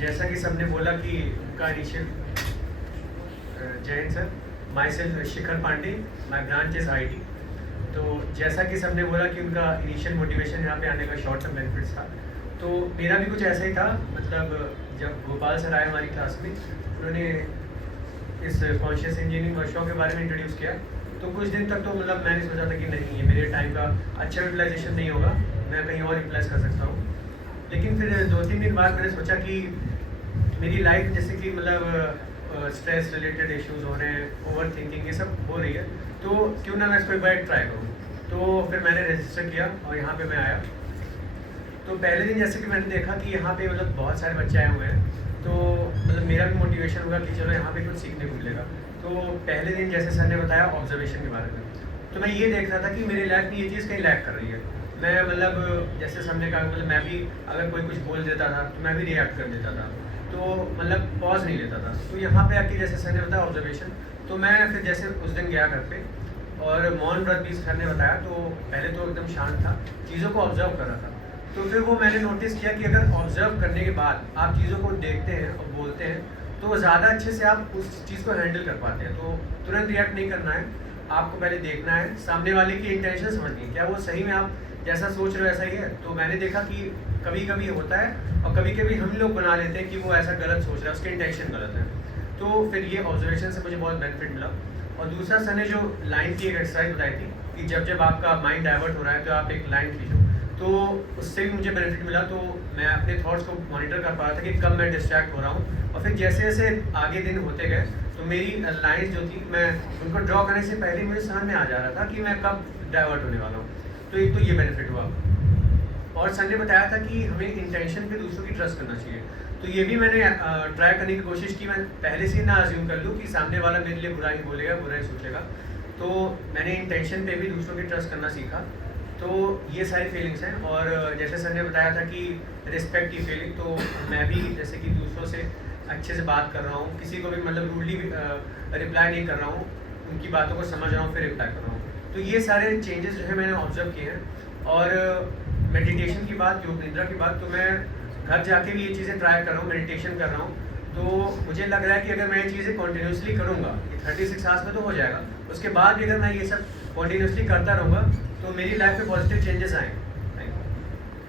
जैसा कि सबने बोला कि उनका initial Jain sir, myself Shikhar Pandey, my branch is IT. तो जैसा कि सबने बोला कि उनका इनिशियल मोटिवेशन यहाँ पे आने का शॉर्ट टर्म बेनिफिट्स था, तो मेरा भी कुछ ऐसा ही था। मतलब जब गोपाल सर आए हमारी क्लास में, उन्होंने इस कॉन्शियस इंजीनियरिंग वर्कशॉप के बारे में इंट्रोड्यूस किया। तो कुछ दिन तक तो मतलब मैंने सोचा था कि नहीं, ये मेरे टाइम का अच्छा यूटिलाइजेशन नहीं होगा, मैं कहीं और यूटिलाइज कर सकता हूँ। लेकिन फिर 2-3 दिन बाद मैंने सोचा कि मेरी लाइफ जैसे कि मतलब स्ट्रेस रिलेटेड इश्यूज हो रहे हैं, ओवर थिंकिंग ये सब हो रही है, तो क्यों ना मैं इसको एक बार ट्राई करूँ। तो फिर मैंने रजिस्टर किया और यहाँ पे मैं आया। तो पहले दिन जैसे कि मैंने देखा कि यहाँ पे मतलब बहुत सारे बच्चे आए हुए हैं, तो मतलब मेरा भी मोटिवेशन होगा कि चलो यहाँ पे कुछ सीखने को मिलेगा। तो पहले दिन जैसे सर ने बताया ऑब्जर्वेशन के बारे में, तो मैं ये देख रहा था कि मेरी लाइफ में ये चीज़ कहीं लैक कर रही है। मैं मतलब जैसे सबने कहा, मतलब मैं भी अगर कोई कुछ बोल देता था तो मैं भी रिएक्ट कर देता था, तो मतलब पॉज नहीं लेता था। तो यहाँ पे आके जैसे सर ने बताया ऑब्जर्वेशन, तो मैं फिर जैसे उस दिन गया घर पे और मौन व्रत भी सर ने बताया, तो पहले तो एकदम शांत था, चीज़ों को ऑब्जर्व कर रहा था। तो फिर वो मैंने नोटिस किया कि अगर ऑब्जर्व करने के बाद आप चीज़ों को देखते हैं और बोलते हैं, तो ज़्यादा अच्छे से आप उस चीज़ को हैंडल कर पाते हैं। तो तुरंत रिएक्ट नहीं करना है, आपको पहले देखना है सामने वाले की इंटेंशन समझनी है, क्या वो सही में आप जैसा सोच रहे हो ऐसा ही है। तो मैंने देखा कि कभी कभी होता है और कभी कभी हम लोग बना लेते हैं कि वो ऐसा गलत सोच रहा है, उसकी इंटेंशन गलत है। तो फिर ये ऑब्जर्वेशन से मुझे बहुत बेनिफिट मिला। और दूसरा सर ने जो लाइन की एक एक्सरसाइज बताई थी कि जब जब आपका माइंड डाइवर्ट हो रहा है तो आप एक लाइन खींचो, तो उससे भी मुझे बेनिफिट मिला। तो मैं अपने थॉट्स को मॉनिटर कर पा रहा था कि कब मैं डिस्ट्रैक्ट हो रहा हूँ। और फिर जैसे जैसे आगे दिन होते गए तो मेरी लाइन्स जो थी, मैं उनको ड्रॉ करने से पहले मुझे समझ में आ जा रहा था कि मैं कब डाइवर्ट होने वाला हूँ। तो एक तो ये बेनिफिट हुआ। और सर ने बताया था कि हमें इंटेंशन पे दूसरों की ट्रस्ट करना चाहिए। तो ये भी मैंने ट्राई करने की कोशिश की। मैं पहले से ना अज्यूम कर लूँ कि सामने वाला मेरे लिए बुरा ही बोलेगा, बुरा ही सोचेगा। तो मैंने इंटेंशन पे भी दूसरों की ट्रस्ट करना सीखा। तो ये सारी फीलिंग्स हैं। और जैसे सर ने बताया था कि रिस्पेक्ट की फीलिंग, तो मैं भी जैसे कि दूसरों से अच्छे से बात कर रहा हूँ, किसी को भी मतलब रूडली रिप्लाई नहीं कर रहा हूँ, उनकी बातों को समझ रहा हूँ फिर रिप्लाई कर रहा हूँ। तो ये सारे चेंजेस जो है मैंने ऑब्जर्व किए हैं। और मेडिटेशन की बात, योग निद्रा की बात, तो मैं घर जाके भी ये चीज़ें ट्राई कर रहा हूँ, मेडिटेशन कर रहा हूँ। तो मुझे लग रहा है कि अगर मैं ये चीज़ें कॉन्टीन्यूसली करूँगा, ये 36 आवर्स में तो हो जाएगा, उसके बाद भी अगर मैं ये सब कॉन्टीन्यूसली करता रहूँगा तो मेरी लाइफ में पॉजिटिव चेंजेस आएंगे।